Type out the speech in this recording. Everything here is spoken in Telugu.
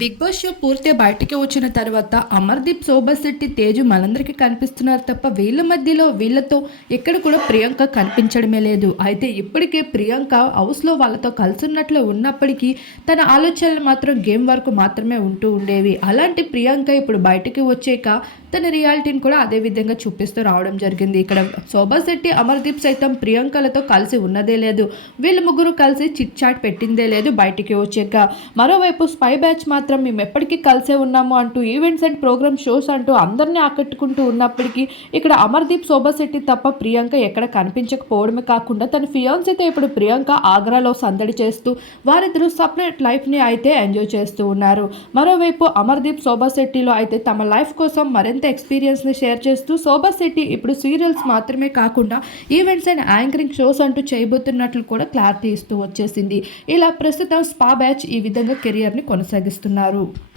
బిగ్ బాస్ షో పూర్తిగా బయటికి వచ్చిన తర్వాత అమర్దీప్ శోభా శెట్టి తేజు మనందరికీ కనిపిస్తున్నారు తప్ప వీళ్ళ మధ్యలో వీళ్ళతో ఎక్కడ కూడా ప్రియాంక కనిపించడమే లేదు. అయితే ఇప్పటికే ప్రియాంక హౌస్లో వాళ్ళతో కలుసున్నట్లు ఉన్నప్పటికీ తన ఆలోచనలు మాత్రం గేమ్ వరకు మాత్రమే ఉంటూ ఉండేవి. అలాంటి ప్రియాంక ఇప్పుడు బయటికి వచ్చాక తన రియాలిటీని కూడా అదే విధంగా చూపిస్తూ రావడం జరిగింది. ఇక్కడ శోభా శెట్టి అమర్దీప్ సైతం ప్రియాంకలతో కలిసి ఉన్నదే లేదు. వీళ్ళు ముగ్గురు కలిసి చిట్ చాట్ పెట్టిందే లేదు బయటికి వచ్చాక. మరోవైపు స్పై బ్యాచ్ మాత్రం మేము ఎప్పటికీ కలిసే ఉన్నాము అంటూ ఈవెంట్స్ అండ్ ప్రోగ్రామ్ షోస్ అంటూ అందరినీ ఆకట్టుకుంటూ ఉన్నప్పటికీ ఇక్కడ అమర్దీప్ శోభా శెట్టి తప్ప ప్రియాంక ఎక్కడ కనిపించకపోవడమే కాకుండా తన ఫియాన్సీతో ఇప్పుడు ప్రియాంక ఆగ్రాలో సందడి చేస్తూ వారిద్దరూ సపరేట్ లైఫ్ని అయితే ఎంజాయ్ చేస్తూ ఉన్నారు. మరోవైపు అమర్దీప్ శోభా శెట్టిలో అయితే తమ లైఫ్ కోసం మరింత ఎక్స్పీరియన్స్ని షేర్ చేస్తూ శోభా శెట్టి ఇప్పుడు సీరియల్స్ మాత్రమే కాకుండా ఈవెంట్స్ అండ్ యాంకరింగ్ షోస్ అంటూ చేయబోతున్నట్లు కూడా క్లారిటీ ఇస్తూ వచ్చేసింది. ఇలా ప్రస్తుతం స్పా బ్యాచ్ ఈ విధంగా కెరియర్ని కొనసాగిస్తున్నారు.